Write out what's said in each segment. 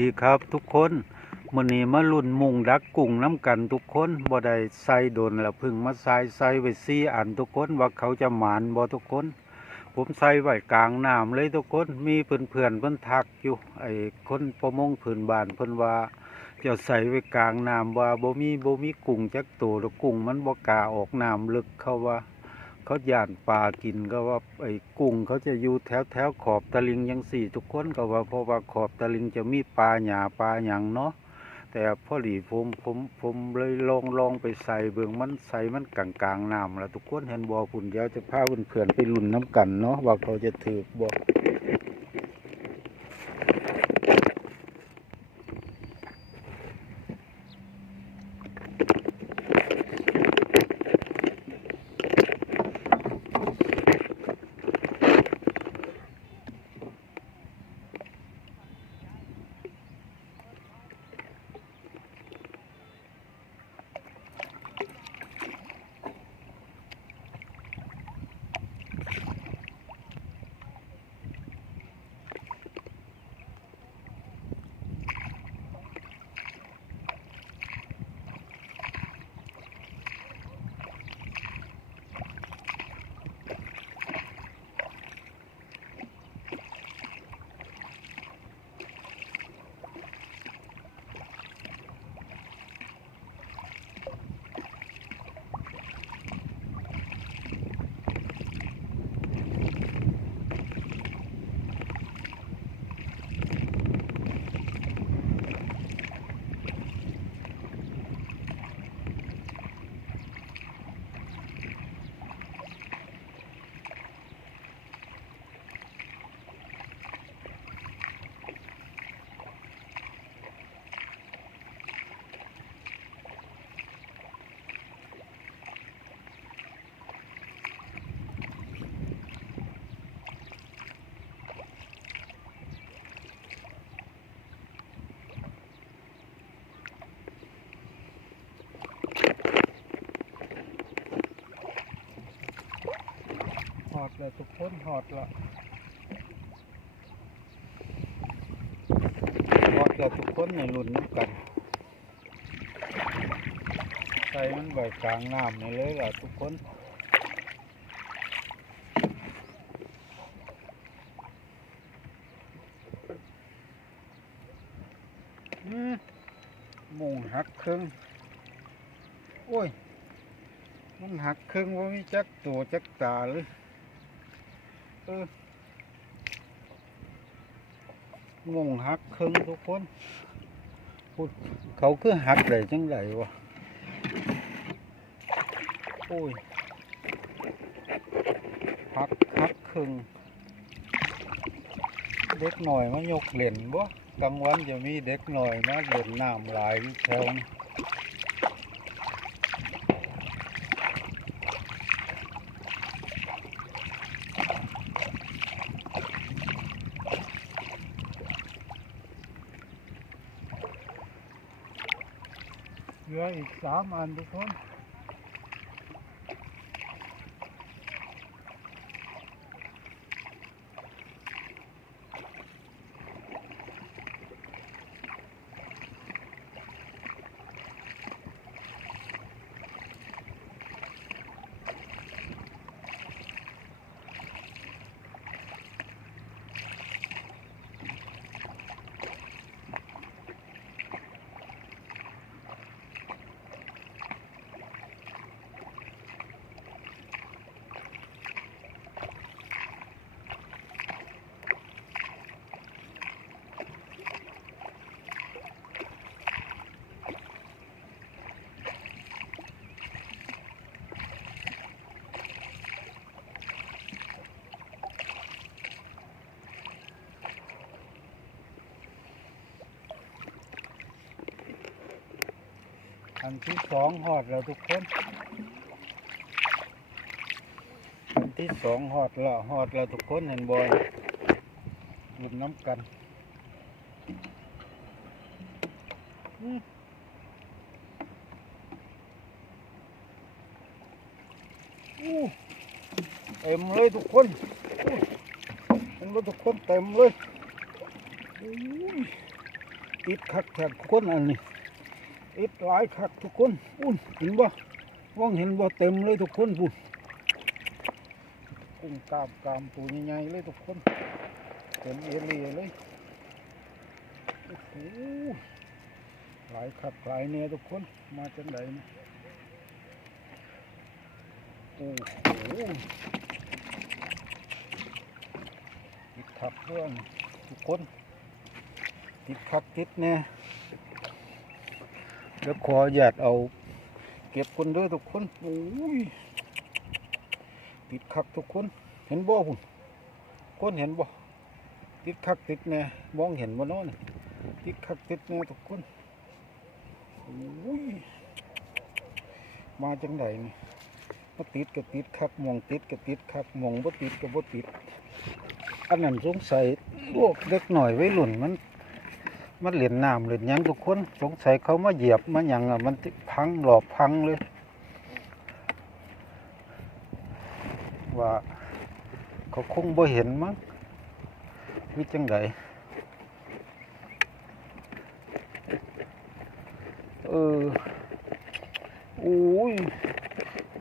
ดีครับทุกคนมื้อนี้มาลุ่นมุงดักกุ้งน้ำกันทุกคนบ่ได้ใส่โดนแล้วพึ่งมาใส่ใส่ไว้สี่อันทุกคนว่าเขาจะหมานบ่ทุกคน ผมใส่ไว้กลางน้ำเลยทุกคนมีเพื่อนๆเพิ่อนทักอยู่ไอ้คนประมงพื้นบานเพิ่อนว่าจะใส่ไว้กลางน้ำว่าบ่มีบ่มีกุ้งจักตัวแล้วกุ้งมันบ่กาออกน้ำลึกเขาว่า เขาย่านปลากินก็ว่าไอ้กุ้งเขาจะอยู่แถวแถวขอบตะลิงยังสี่ทุกคนก็ว่าเพราะว่าขอบตะลิงจะมีปลาหยาปลาหยังเนาะแต่พอดีผมผมผมเลยลองลองไปใส่เบืองมันใส่มันกลางกลางน้ำแล้วทุกคนเห็นบ่คุณเดี๋ยวจะพาเพื่อนๆไปลุ่นน้ำกันเนาะว่าเขาจะถือบ่อ อดเลยทุกคนหอดละหอดล้วทุกคนในลุ้นน้ำกันใส่มันไว้กลางน้ำนี่เลยล่ะทุกคนอืมมุงหักครึ่งโอ้ย มันหักครึ่งว่ามีจักตัวจักตาเลย เออมุงหักครึ่งทุกคนพูดเขาคือหักได้จังไดวะโอ้ยหักหักครึ่งเด็กหน่อยมายกเหรียญบ่กลางวันจะมีเด็กหน่อยมาเล่นน้ำหลายอยู่แถว นี้เหลื อันที่สองหอดแล้วทุกคน อันที่สองหอดแล้วหอดแล้วทุกคนเห็นบอยหยุดน้ำกันอือเต็มเลยทุกคนเห็นว่าทุกคนเต็มเลยติดคักแทกคนอันนี้ ติดหลายคักทุกคนอุ้นเห็นบ่มองเห็นบ่เต็มเลยทุกคนพุ่นกุ้งกามกามตัวใหญ่ๆเลยทุกคนเต็มเอเรียเลยโอ้โหหลายคักหลายเนี่ยทุกคนมาจากไหนนะโอ้โหติดคักเรื่องทุกคน ติดคักติดเนี่ย เดี๋ยวขอหยาดเอา เก็บคนเด้อทุกคนโอ้ยติดคักทุกคน เห็นบ่คุณคนเห็นบ่ติดคักติดเนี่ยมองเห็นบ่นาะนี่ติดคักติดเนี่ยทุกคนโอ้ยมาจังไดนี่มาติดก็ติดคักมองติดก็ติดคักมองบ่ติดก็บ่ติดอันนั้นสงสัยพวกเด็กหน่อยไว้หลุ่นมัน มันเหรียญน้ำเหรียญยังทุกคนสงสัยเขามาเหยียบมาหยังอะมันพังหลอบพังเลย ว่าเขาคงบ่เห็นมั้งวิจังไดเออโอ้ย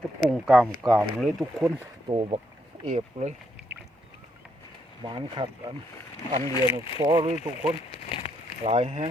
ตะกุงกามกามเลยทุกคนโตบักเอฟเลยหวานขัดอันอันเดียวนี่พอเลยทุกคน หลายฮะ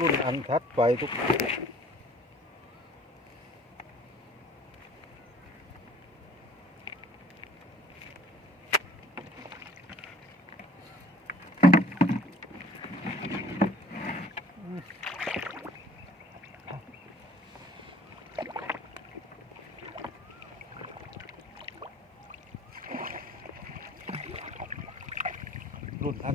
รุ่นอันทัดไปทุก รุ่นอั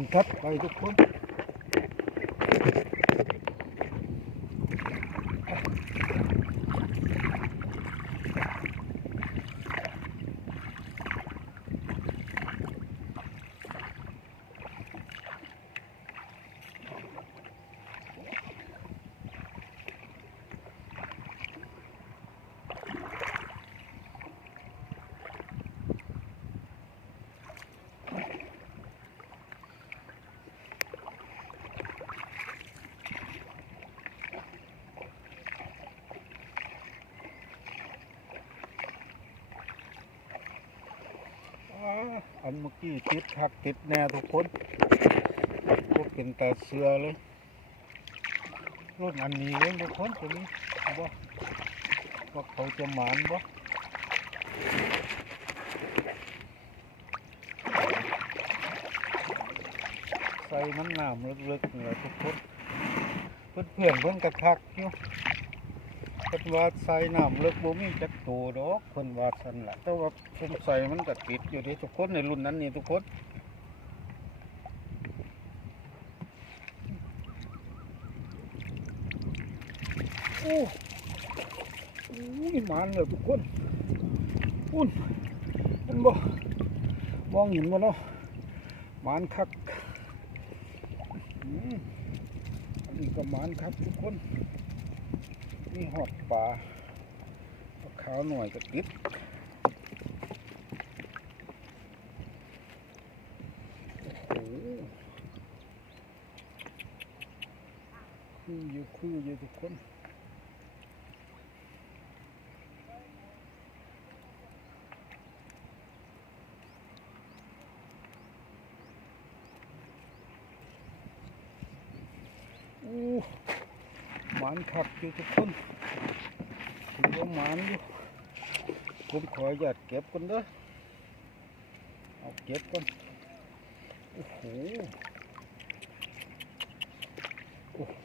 นเมื่อกี้ติดคักติดแน่ทุกคนพวกเป็นต่เสือเลยรุ่นอันนี้เลยทุกคนตัวนี้บ่ว่าเขาจะหมานบ่ใส่มันน้ำลึกๆเลยทุกคนเพื่อนเพื่อนเพิ่นกระทักอยู่ เพิ่นว่าใส่น้ำลึกบ่มีจักโตดอกเพิ่นว่าซั่นละแต่ว่าผมใส่มันก็ติดอยู่ที่ทุกคนในรุ่นนั้นนี่ทุกคนโอ้โอ้ยหมันเลยทุกคนอุ่นมันบ่มองเห็นบ่เนาะมันคักอืมอันนี้ก็มันครับทุกคนนี่หอด ลาปลาขาวหน่อยก็ติดโอ้โหคืออยู่คืออยู่ทุกคนอู้หมันคักอยู่ทุกคน หมันอยู่ผมขออยาตเก็บกันเด้อเอาเก็บกันโอ้โหโอ้โห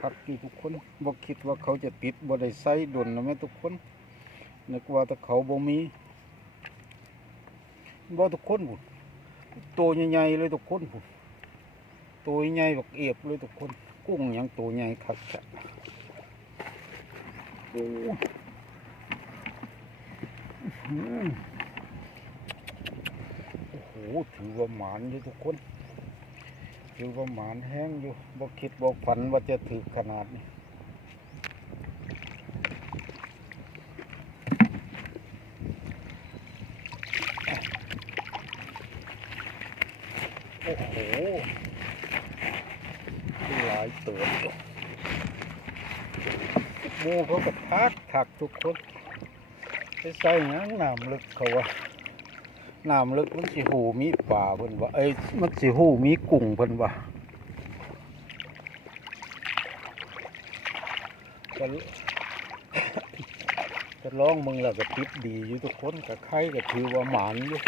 คักอยู่ทุกคนบอกคิดว่าเขาจะติดบ่ได้ใส่ดนนะแม่ทุกคนนึกว่าแต่เขาบ่มีบ่ทุกคนบุตัวใหญ่ๆเลยทุกคนบุตัวใหญ่แบบเอียบเลยทุกคน กุ้งยังตัวใหญ่คักจ้ โอ้โหถือว่าหมานอยู่ทุกคนถือว่าหมานแห้งอยู่บ่คิดบ่ฝันว่าจะถือขนาดนี้โอ้โหหลายตัวหมูเขาก็ทักถักทุกคน ใส่หยังน้ำลึกเขาว่าน้ำลึกมันสิหูมีป่าเพิ่นว่าเอ้ยมันสิหูมีกุ้งเพิ่นว่าก็จะร้องมึงแล้วก็ติดดีอยู่ทุกคนกับใครก็ถือว่าหมานอยู่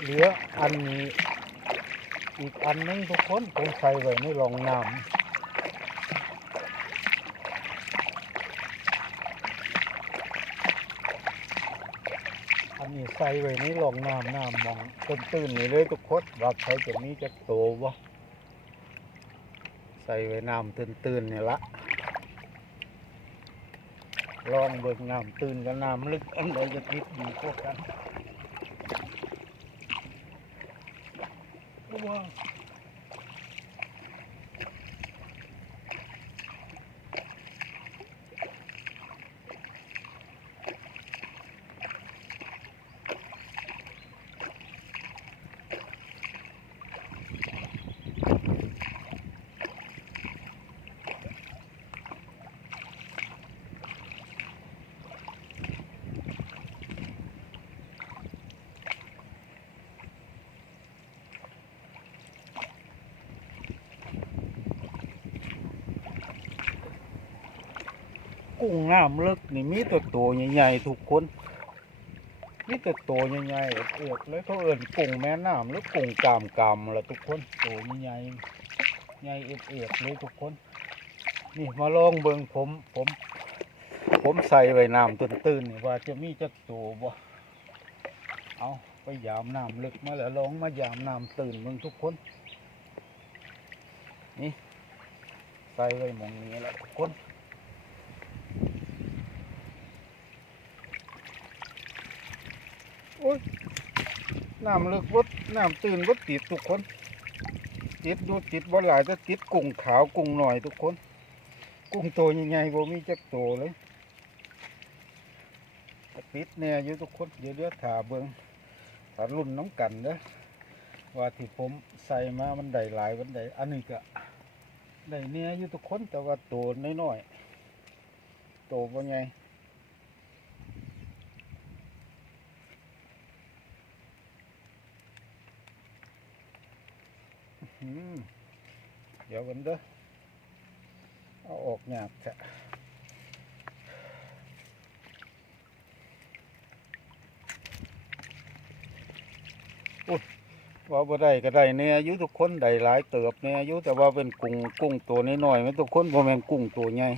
เหลืออันนี้อีกอันนึงทุกคนผมใส่ไว้ในรองน้ำอันนี้ ใส่ไว้ในรองน้ำน้ำมองต้นตื้นนี่เลยทุกคนว่าใช้จะมีจะโตวะใส่ไว้น้ำตื้นตื้นนี่ละลองเบิ่งน้ำตื่นกับน้ำลึกอันใดจะคิดดีกว่ากันว้าว กุ้งน้ำลึกนี่มีตัวโตใหญ่ๆทุกคนมีตัวโตใหญ่ๆเอือกเลยเขาเอิ่นกุ้งแม่น้ำหรือกุ้งกามกามละทุกคนโตใหญ่ๆใหญ่เอือกๆเลยทุกคน นี่มาลองเบิ่งผมผม ผมใส่ไว้น้ำตื้นๆนี่ว่าจะมีจักโตบ่เอาไปยามน้ำลึกมาแล้วลองมายามน้ำตื่นเบิ่งทุกคน นี่ใส่ไว้มองนี้แหละทุกคน โอ้ย น้ำลึกบดน้ำตื่นบดติดทุกคน ติดดูติดบ่หลายจะติดกุ้งขาวกุ้งหน่อยทุกคน กุ้งโตยังไงบ่มีจักโตเลยติดแน่อยู่ทุกคนเดี๋ยวเดี๋ยวถาเบิงถารุ่นน้ำกันเด้อว่าที่ผมใส่มามันได้หลายมันได้อันนี้ก็ได้แน่อยู่ทุกคนแต่ว่าโตน้อยๆโตบ่ใหญ่ เดี๋ยวกันเด้อเอาออกยากแท้อุ้ยว่าบ่ได้ก็ได้เนี่ยอายุทุกคนได้หลายเติบเนี่ยอายุแต่ว่าเป็นกุ้งกุ้งตัวน้อยๆไม่ทุกคนบ่แม่นกุ้งตัวใหญ่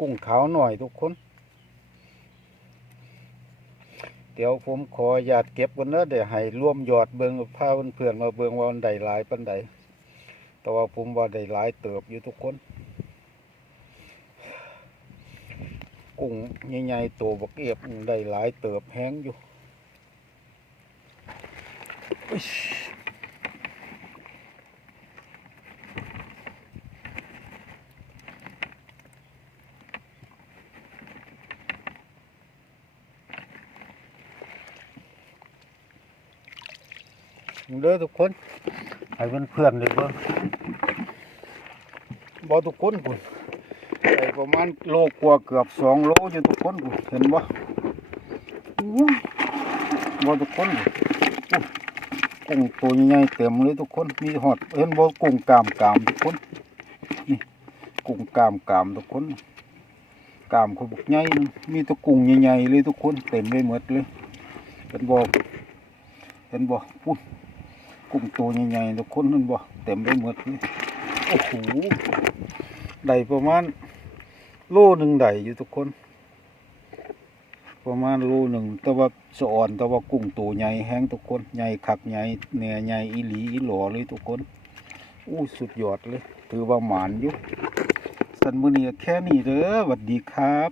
กุ้งขาวหน่อยทุกคน เดี๋ยวผมขอหยาดเก็บกันเนอะเดี๋ยวให้ร่วมยอดเบิงผ้าเพื่อนมาเบิงว่ามันได้หลายปันใดแต่ว่าผมว่าได้หลายเติบอยู่ทุกคน กุ้งใหญ่ๆตัวบักเอียบได้หลายเติบแห้งอยู่ เด้อทุกคนให้เพื่อนๆเลยเบิ่งบ่ทุกคนพุ่นไอ้ประมาณโลกว่าเกือบสองโลอยู่ทุกคนพุ่นเห็นบ่อู้ยบ่ทุกคนพุ่นกุ้งตัวใหญ่ๆเต็มเลยทุกคนมีหอดเห็นบ่กุ้งกามกามทุกคนนี่กุ้งกามกามทุกคนกามเขาบอกใหญ่นึงมีแตัวกุ้งใหญ่ๆเลยทุกคนเต็มไปหมดเลยเห็นบ่เห็นบ่พุ่น กุ้งตัวใหญ่ๆทุกคนนั่นบ่เต็มไปหมดเลยโอ้โหได้ประมาณโลหนึ่งได้อยู่ทุกคน ประมาณโลหนึ่งแต่ว่าสะอ่อนแต่ว่ากุ้งตัวใหญ่แห้งทุกคนใหญ่คักใหญ่เนื้อใหญ่อีหลีอีหล่อเลยทุกคนอู้สุดยอดเลย ถือว่าหมานอยู่สันมือนี้ก็แค่นี้เด้อสวัสดีครับ